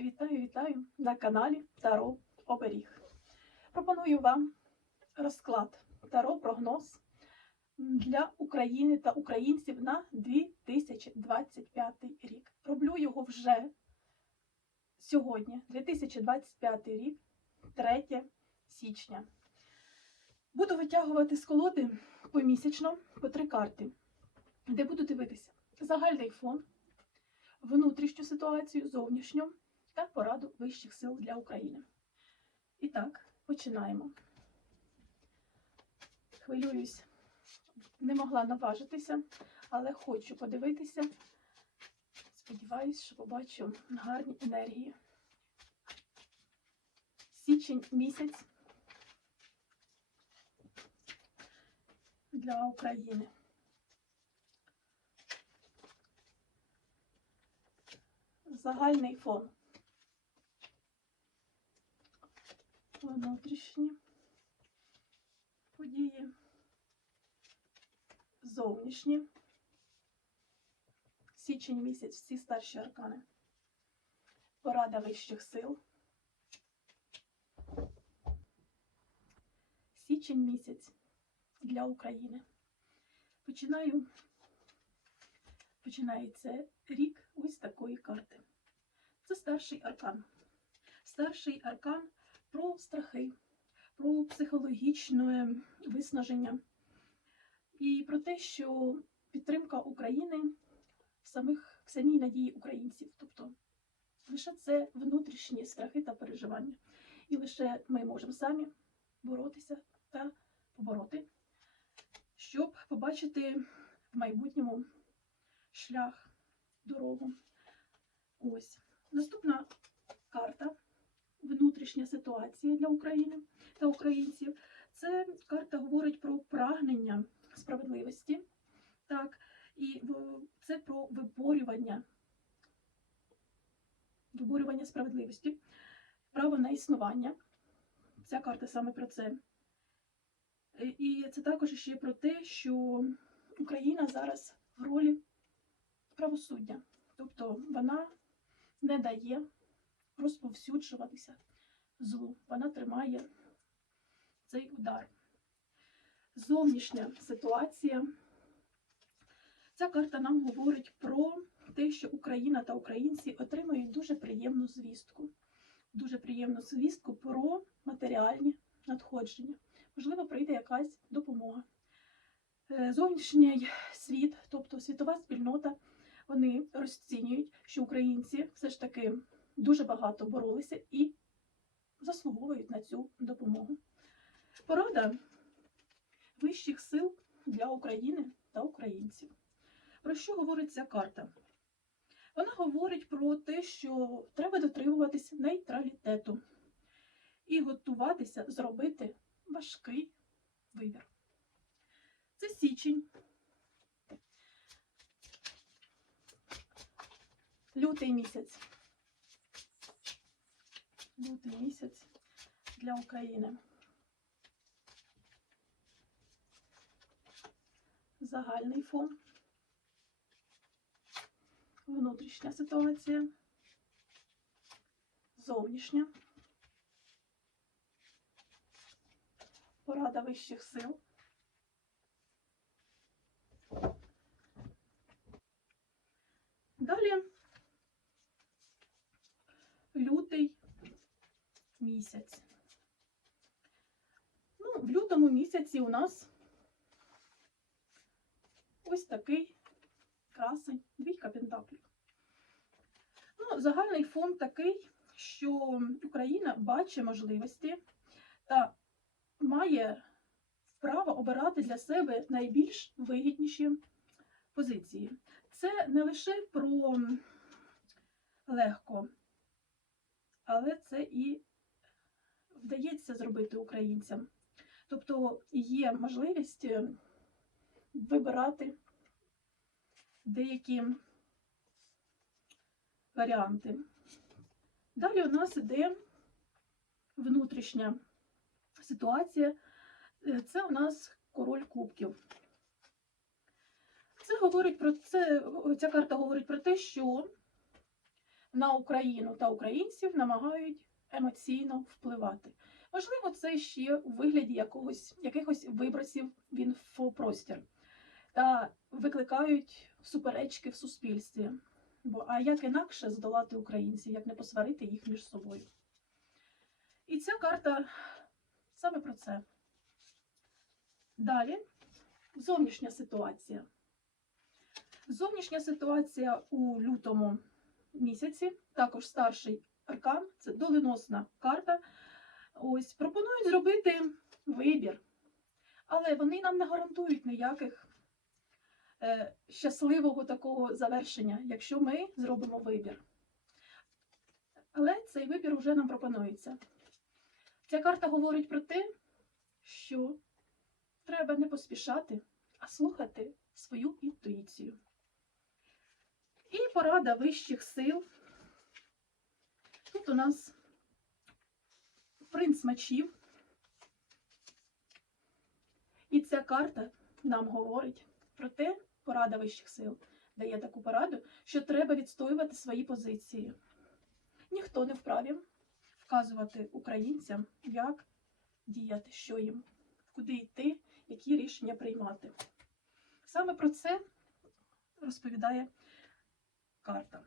Вітаю, вітаю на каналі Таро Оберіг. Пропоную вам розклад Таро прогноз для України та українців на 2025 рік. Роблю його вже сьогодні, 2025 рік, 3 січня. Буду витягувати з колоди помісячно по три карти, де буду дивитися загальний фон, внутрішню ситуацію, зовнішню та пораду вищих сил для України. І так, починаємо. Хвилююсь, не могла наважитися, але хочу подивитися. Сподіваюсь, що побачу гарні енергії. Січень місяць для України. Загальний фон. Внутрішні події, зовнішні. Січень місяць, всі старші аркани. Порада вищих сил. Січень місяць для України. Починаю. Починається рік ось такої карти. Це старший аркан. Старший аркан про страхи, про психологічне виснаження і про те, що підтримка України в самих в самій надії українців. Тобто лише це внутрішні страхи та переживання. І лише ми можемо самі боротися та побороти, щоб побачити в майбутньому шлях, дорогу. Ось. Наступна карта внутрішня ситуація для України та українців. Це карта говорить про прагнення справедливості, так, і це про виборювання, виборювання справедливості, право на існування. Ця карта саме про це. Е, І це також ще про те, що Україна зараз в ролі правосуддя. Тобто вона не дає розповсюджуватися злу. Вона тримає цей удар. Зовнішня ситуація. Ця карта нам говорить про те, що Україна та українці отримають дуже приємну звістку. Дуже приємну звістку про матеріальні надходження. Можливо, прийде якась допомога. Е, Зовнішній світ, тобто світова спільнота, вони розцінюють, що українці все ж таки дуже багато боролися і заслуговують на цю допомогу. Порада вищих сил для України та українців. Про що говорить ця карта? Вона говорить про те, що треба дотримуватися нейтралітету і готуватися зробити важкий вибір. Це січень. Лютий місяць. Лютий місяць для України. Загальний фон. Внутрішня ситуація. Зовнішня. Порада вищих сил. Далі лютий місяць. Ну, в лютому місяці у нас ось такий красень, двійка пентаклів. Ну, загальний фон такий, що Україна бачить можливості та має право обирати для себе найбільш вигідніші позиції. Це не лише про легко, але це і вдається зробити українцям. Тобто є можливість е, вибирати деякі варіанти. Далі у нас іде внутрішня ситуація. Е, Це у нас король кубків. Це говорить про це, ця карта говорить про те, що на Україну та українців намагають емоційно впливати. Можливо, це ще у вигляді якогось, якихось вибросів в інфопростір та викликають суперечки в суспільстві. Бо а як інакше здолати українців, як не посварити їх між собою? І ця карта саме про це. Далі зовнішня ситуація. Зовнішня ситуація у лютому місяці, також старший аркан, це доленосна карта. Ось пропонують зробити вибір, але вони нам не гарантують ніяких е, щасливого такого завершення, якщо ми зробимо вибір. Але цей вибір вже нам пропонується. Ця карта говорить про те, що треба не поспішати, а слухати свою інтуїцію. І порада вищих сил. Тут у нас принц мечів. І ця карта нам говорить про те, порада вищих сил дає таку пораду, що треба відстоювати свої позиції. Ніхто не вправі вказувати українцям, як діяти, що їм, куди йти, які рішення приймати. Саме про це розповідає карта.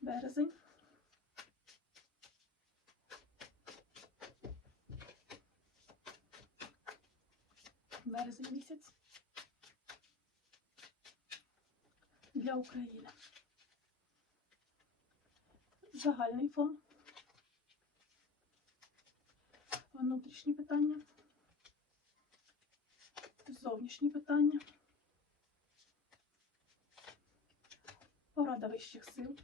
Березень. Березень місяць для України. Загальний фон. Внутрішні питання. Зовнішні питання. Порада вищих сил.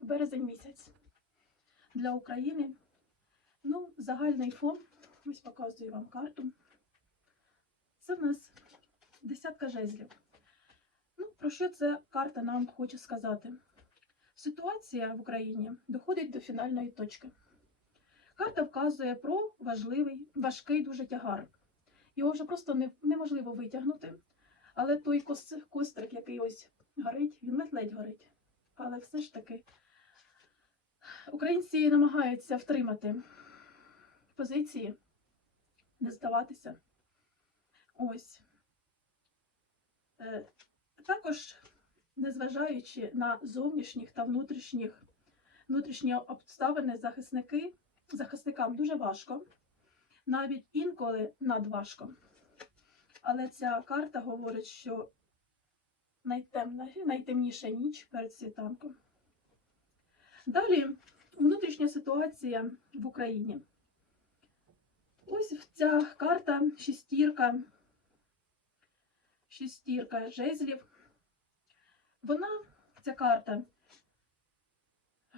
Березень місяць. Для України. Ну, загальний фон. Ось показую вам карту. Це в нас десятка жезлів. Ну, про що ця карта нам хоче сказати? Ситуація в Україні доходить до фінальної точки. Карта вказує про важливий, важкий дуже тягар. Його вже просто не, неможливо витягнути. Але той кострик, який ось горить, він ледь-ледь горить. Але все ж таки українці намагаються втримати позиції, не здаватися. Ось. Е, Також, незважаючи на зовнішніх та внутрішніх, внутрішні обставини, захисники, захисникам дуже важко, навіть інколи надважко. Але ця карта говорить, що найтемна, найтемніша ніч перед світанком. Далі внутрішня ситуація в Україні. Ось ця карта шістірка, шістірка жезлів. Вона, ця карта,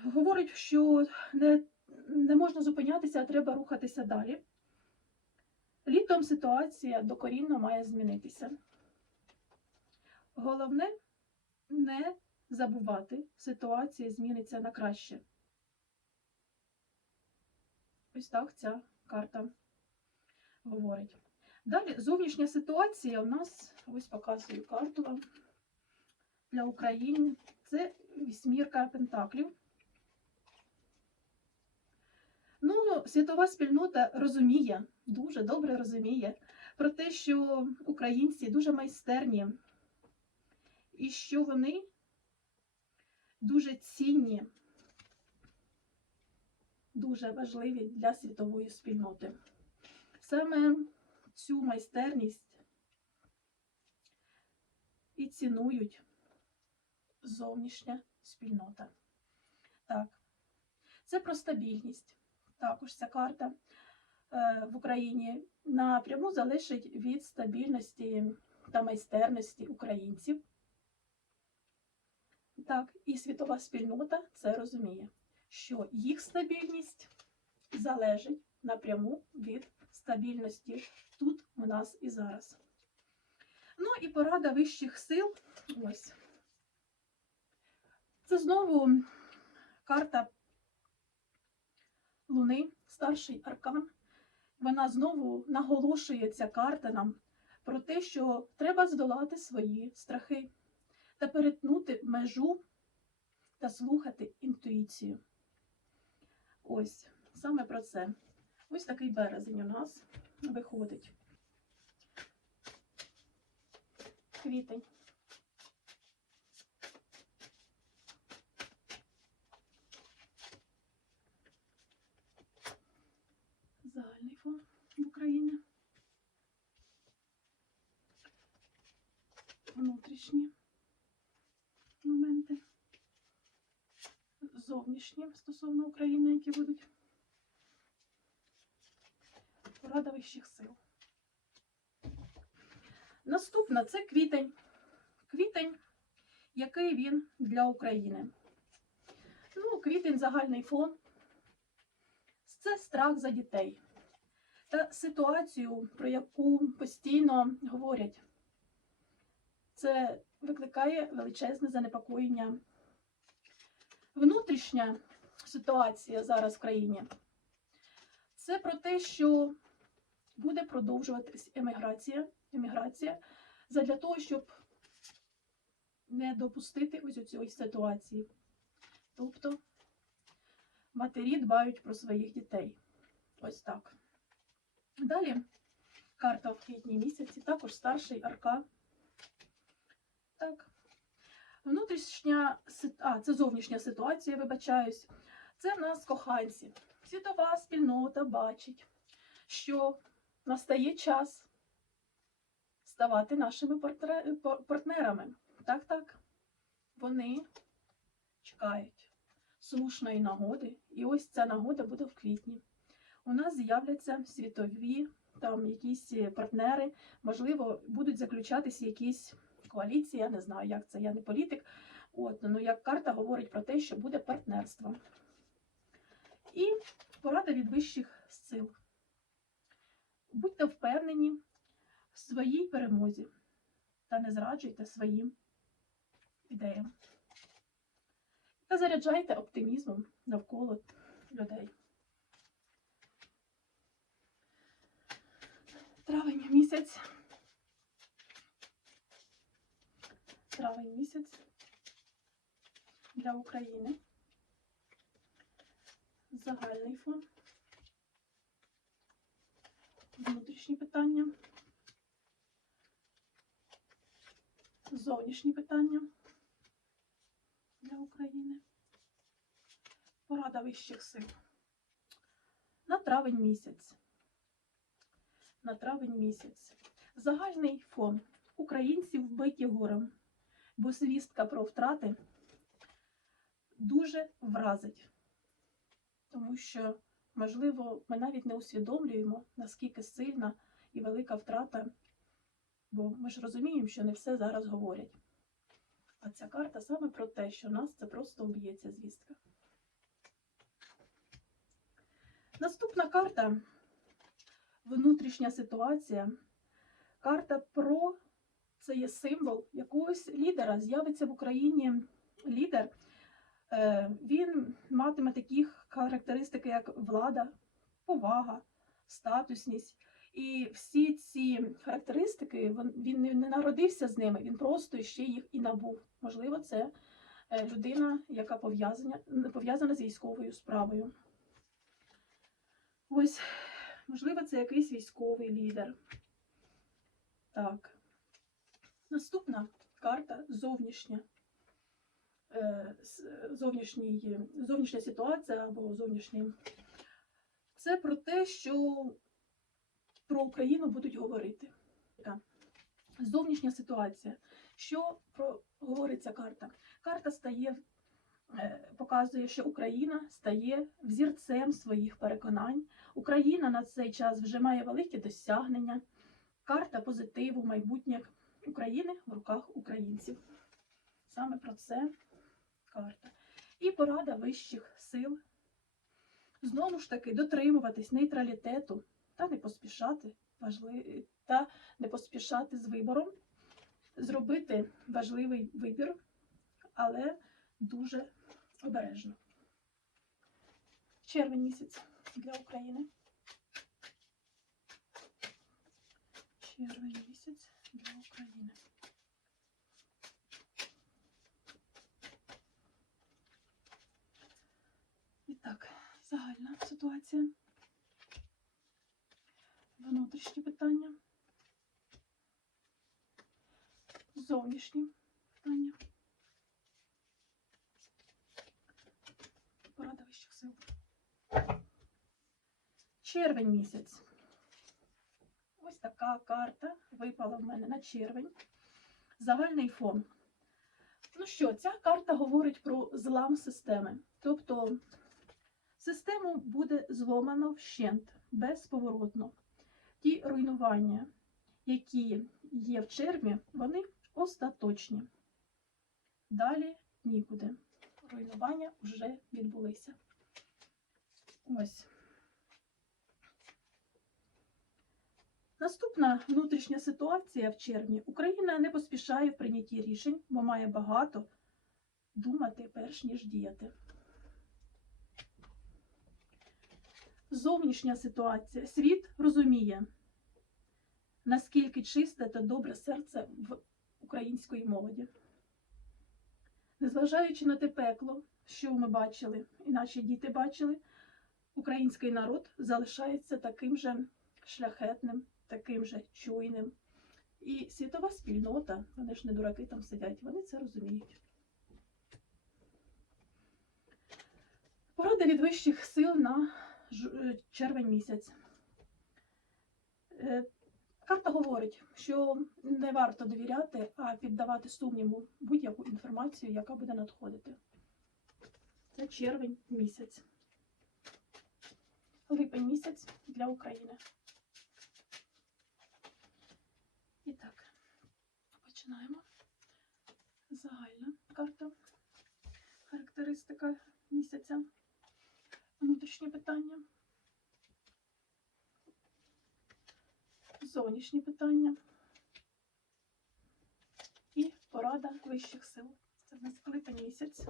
говорить, що не, не можна зупинятися, а треба рухатися далі. Літом ситуація докорінно має змінитися. Головне не забувати, ситуація зміниться на краще. Ось так ця карта говорить. Далі зовнішня ситуація у нас, ось показую карту вам для України. Це вісьмірка пентаклів. Ну, світова спільнота розуміє, дуже добре розуміє про те, що українці дуже майстерні і що вони дуже цінні, дуже важливі для світової спільноти. Саме цю майстерність і цінують зовнішня спільнота. Так, це про стабільність. Також ця карта е, в Україні напряму залежить від стабільності та майстерності українців. Так, і світова спільнота це розуміє, що їх стабільність залежить напряму від стабільності тут, у нас і зараз. Ну і порада вищих сил. Ось. Це знову карта Луни, старший аркан. Вона знову наголошує ця карта нам про те, що треба здолати свої страхи. та перетнути межу та слухати інтуїцію. Ось саме про це. Ось такий березень у нас виходить. Квітень. Загальний фон України. Внутрішні моменти. Зовнішні стосовно України, які будуть. Порада вищих сил. Наступна це квітень. Квітень, який він для України. Ну, квітень загальний фон. Це страх за дітей та ситуацію, про яку постійно говорять. Це викликає величезне занепокоєння. Внутрішня ситуація зараз в країні. Це про те, що буде продовжуватись еміграція, еміграція задля того, щоб не допустити ось цієї ситуації. Тобто матері дбають про своїх дітей. Ось так. Далі карта в квітні місяці, також старший аркан. Так. Внутрішня а, це зовнішня ситуація, вибачаюсь. Це в нас коханці. Світова спільнота бачить, що настає час ставати нашими партнерами. Так, так. Вони чекають слушної нагоди, і ось ця нагода буде в квітні. У нас з'являться світові там якісь партнери, можливо, будуть заключатися якісь коаліції, я не знаю, як це, я не політик. От, ну як карта говорить про те, що буде партнерство. І порада від вищих. Будьте впевнені в своїй перемозі та не зраджуйте своїм ідеям. Та заряджайте оптимізмом навколо людей. Травень місяць. Травень місяць для України. Загальний фон. Внутрішні питання. Зовнішні питання для України. Порада вищих сил. На травень місяць. На травень місяць. Загальний фон. Українці вбиті горем, бо звістка про втрати дуже вразить. Тому що, можливо, ми навіть не усвідомлюємо, наскільки сильна і велика втрата, бо ми ж розуміємо, що не все зараз говорять. А ця карта саме про те, що нас це просто вб'є ця звістка. Наступна карта внутрішня ситуація. Карта про це є символ якогось лідера. З'явиться в Україні лідер. Е, Він матиме такі характеристики, як влада, повага, статусність. І всі ці характеристики він не- народився з ними, він просто ще їх і набув. Можливо, це е, людина, яка пов'язана пов'язана з військовою справою. Ось, можливо, це якийсь військовий лідер. Так. Наступна карта зовнішня. Е, Зовнішній, зовнішня ситуація або зовнішній. Це про те, що про Україну будуть говорити. Зовнішня ситуація. Що про говорить ця карта? Карта стає, е, показує, що Україна стає взірцем своїх переконань. Україна на цей час вже має великі досягнення. Карта позитиву, майбутнє України в руках українців. Саме про це карта. І порада вищих сил. Знову ж таки, дотримуватись нейтралітету та не поспішати важли... та не поспішати з вибором, зробити важливий вибір, але дуже обережно. Червень місяць для України. Червень місяць для України. так, загальна ситуація. Внутрішні питання. Зовнішні питання. Порада вищих сил. Червень місяць. Ось така карта випала в мене на червень. Загальний фон. Ну що, ця карта говорить про злам системи. Тобто систему буде зломано вщент, безповоротно. Ті руйнування, які є в червні, вони остаточні. Далі нікуди. Руйнування вже відбулися. Ось. Наступна внутрішня ситуація в червні. Україна не поспішає в прийнятті рішень, бо має багато думати перш ніж діяти. Зовнішня ситуація. Світ розуміє, наскільки чисте та добре серце в української молоді. Незважаючи на те пекло, що ми бачили, і наші діти бачили, український народ залишається таким же шляхетним, таким же чуйним. І світова спільнота, вони ж не дураки там сидять, вони це розуміють. Порада від вищих сил на червень місяць. Е, Карта говорить, що не варто довіряти, а піддавати сумніву будь-яку інформацію, яка буде надходити. Це червень місяць. Липень місяць для України. І так, починаємо. Загальна карта. Характеристика місяця. Внутрішні питання. Зовнішні питання. І порада вищих сил. Це в нас липень місяць.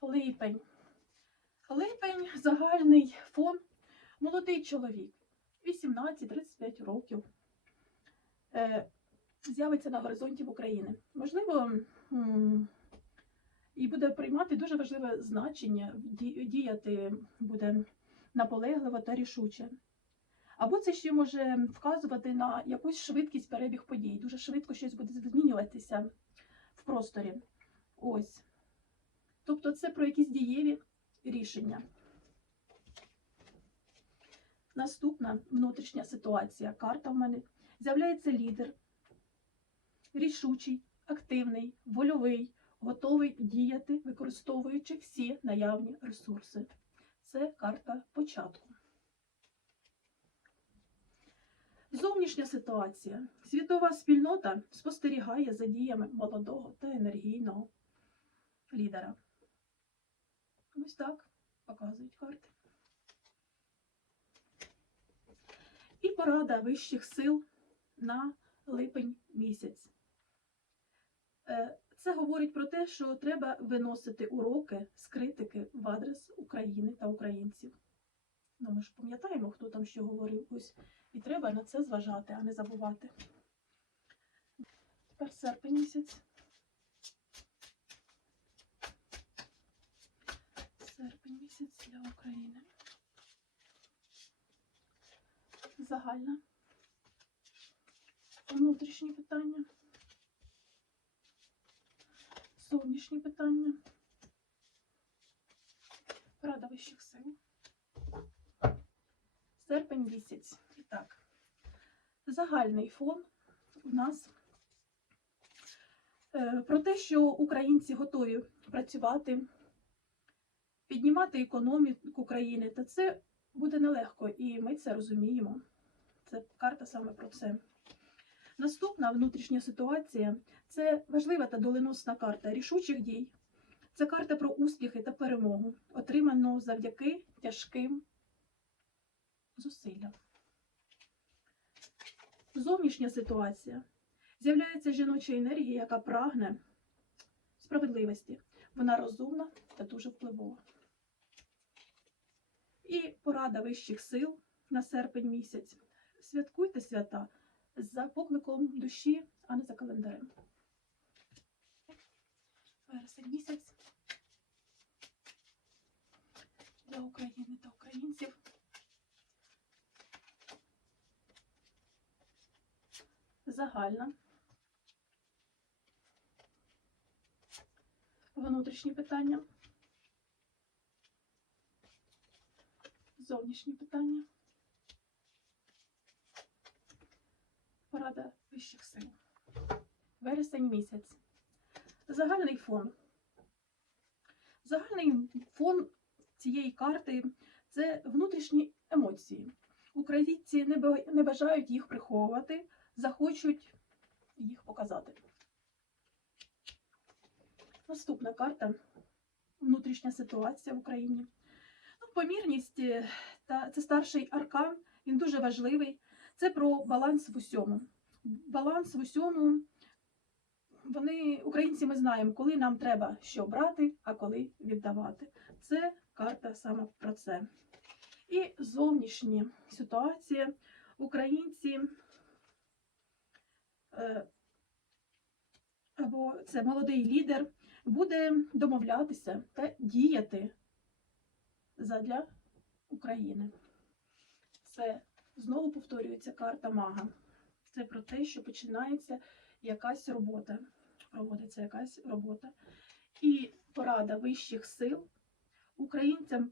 Липень. Липень загальний фон. Молодий чоловік, 18-35 років. Е, з'явиться на горизонті в України. Можливо, і буде приймати дуже важливе значення, діяти буде наполегливо та рішуче. Або це ще може вказувати на якусь швидкість перебіг подій. Дуже швидко щось буде змінюватися в просторі. Ось. Тобто це про якісь дієві рішення. Наступна внутрішня ситуація. Карта в мене. З'являється лідер, рішучий, активний, вольовий, готовий діяти, використовуючи всі наявні ресурси. Це карта початку. Зовнішня ситуація. Світова спільнота спостерігає за діями молодого та енергійного лідера. Ось так показують карти. І порада вищих сил на липень місяць. Це говорить про те, що треба виносити уроки з критики в адрес України та українців. Ну, ми ж пам'ятаємо, хто там що говорив. Ось і треба на це зважати, а не забувати. Тепер серпень місяць. Серпень місяць для України. Загальна. Внутрішні питання. Зовнішні питання. Рада вищих сил. Серпень місяць. І так. Загальний фон у нас е, про те, що українці готові працювати, піднімати економіку країни, та це буде нелегко, і ми це розуміємо. Це карта саме про це. Наступна внутрішня ситуація це важлива та доленосна карта рішучих дій. Це карта про успіхи та перемогу, отриману завдяки тяжким зусиллям. Зовнішня ситуація. З'являється жіноча енергія, яка прагне справедливості. Вона розумна та дуже впливова. І порада вищих сил на серпень місяць. Святкуйте свята за покликом душі, а не за календарем. вересень місяць для України та українців. Загальна. Внутрішні питання. Зовнішні питання. Порада вищих сил. Вересень місяць. Загальний фон. Загальний фон цієї карти це внутрішні емоції. Українці не бажають їх приховувати, захочуть їх показати. Наступна карта внутрішня ситуація в Україні. Ну, помірність е, це старший аркан, він дуже важливий. Це про баланс в усьому. Баланс в усьому. Вони, українці, ми знаємо, коли нам треба що брати, а коли віддавати. Це карта саме про це. І зовнішня ситуація. Українці е, або це молодий лідер буде домовлятися та діяти задля України. Це знову повторюється карта мага. Це про те, що починається якась робота, проводиться якась робота. І порада вищих сил українцям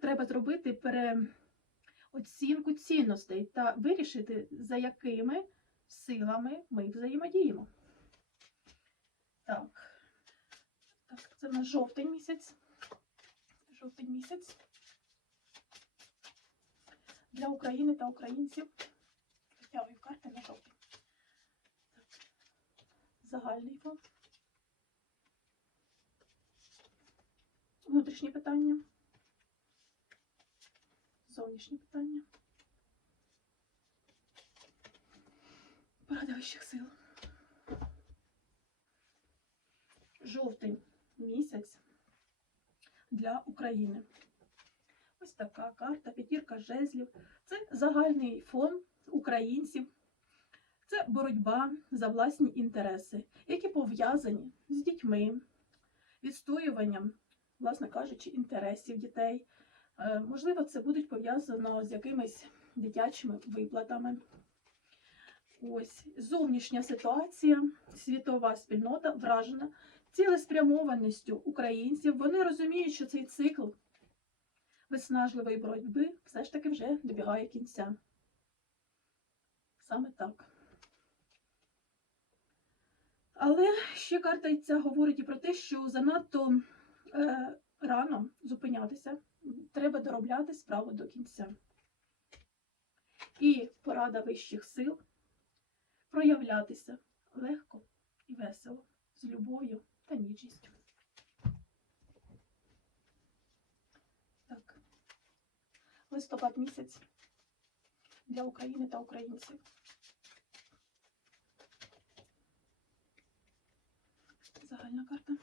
треба, зробити переоцінку цінностей та вирішити, за якими силами ми взаємодіємо. Так. Так, це в нас жовтень місяць. Жовтень місяць. Для України та українців. Витягую карти на. Так. Загальний фон. Внутрішні питання. Зовнішні питання. Порада вищих сил. Жовтень місяць для України. Ось така карта, п'ятірка жезлів. Це загальний фон українців. Це боротьба за власні інтереси, які пов'язані з дітьми, відстоюванням, власне кажучи, інтересів дітей. Е, Можливо, це буде пов'язано з якимись дитячими виплатами. Ось зовнішня ситуація, світова спільнота вражена цілеспрямованістю українців. Вони розуміють, що цей цикл виснажливої боротьби все ж таки вже добігає кінця. Саме так. Але ще карта ця говорить і про те, що занадто е, рано зупинятися, треба доробляти справу до кінця. І порада вищих сил проявлятися легко і весело, з любов'ю та ніжністю. Так. Листопад місяць для України та українців. Загальна карта.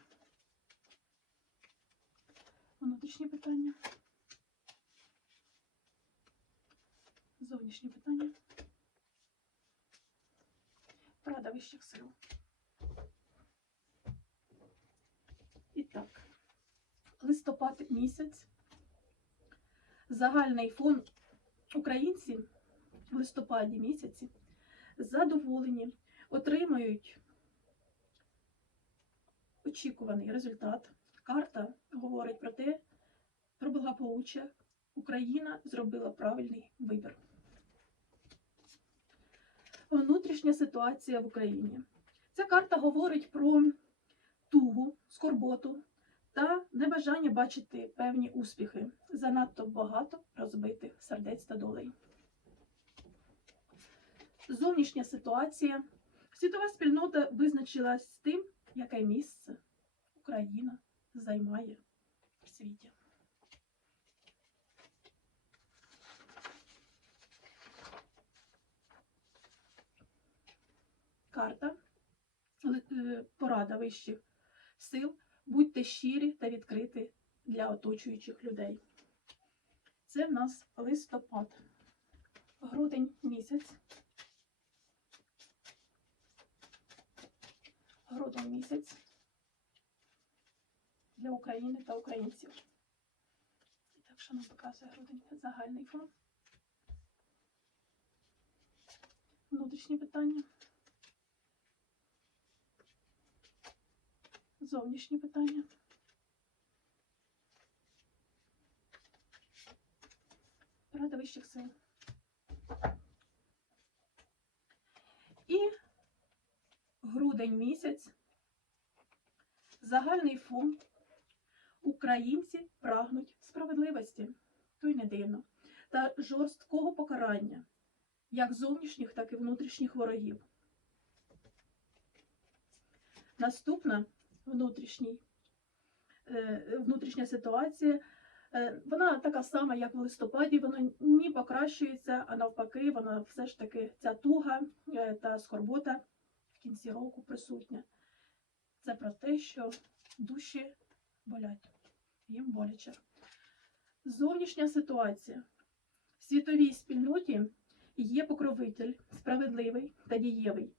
Внутрішні питання. Зовнішні питання. Порада вищих сил. І так, листопад місяць. Загальний фон українці в листопаді місяці задоволені, отримають очікуваний результат. Карта говорить про те, про благополуччя. Україна зробила правильний вибір. Внутрішня ситуація в Україні. Ця карта говорить про тугу, скорботу та небажання бачити певні успіхи. Занадто багато розбитих сердець та долей. Зовнішня ситуація. Світова спільнота визначилась тим, яке місце Україна займає в світі. Карта е, порада вищих сил. Будьте щирі та відкриті для оточуючих людей. Це в нас листопад, грудень місяць. Грудень місяць для України та українців. І так, що нам показує грудень загальний фон. Внутрішні питання. Зовнішні питання. Рада вищих сил. І грудень місяць. Загальний фон. Українці прагнуть справедливості, то й не дивно, та жорсткого покарання, як зовнішніх, так і внутрішніх ворогів. Наступна внутрішній, е, внутрішня ситуація. е, Вона така сама, як в листопаді, вона ні покращується, а навпаки, вона все ж таки ця туга е, та скорбота в кінці року присутня. Це про те, що душі болять, їм боляче. Зовнішня ситуація. В світовій спільноті є покровитель, справедливий та дієвий,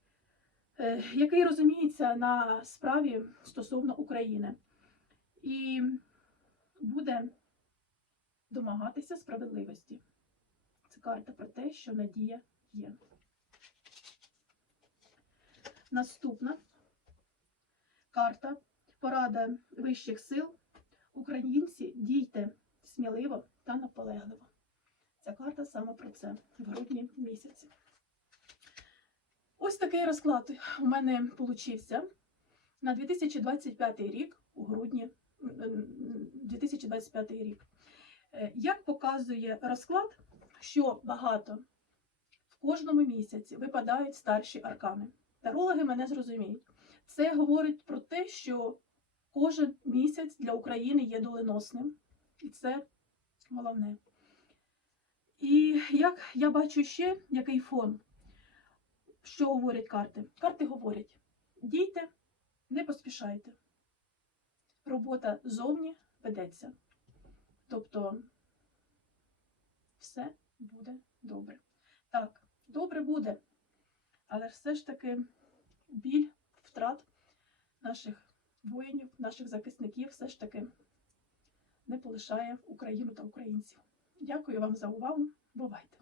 який розуміється на справі стосовно України і буде домагатися справедливості. Це карта про те, що надія є. Наступна карта порада вищих сил. Українці дійте сміливо та наполегливо. Ця карта саме про це в грудні місяці. Ось такий розклад у мене получився на 2025 рік у грудні м, м, 2025 рік. Е, Як показує розклад, що багато в кожному місяці випадають старші аркани. Тарологи мене зрозуміють. Це говорить про те, що кожен місяць для України є доленосним, і це головне. І як я бачу ще який фон, що говорять карти? Карти говорять: дійте, не поспішайте. Робота зовні ведеться. Тобто все буде добре. Так, добре буде, але все ж таки біль втрат наших воїнів, наших захисників все ж таки не полишає Україну та українців. Дякую вам за увагу. Бувайте!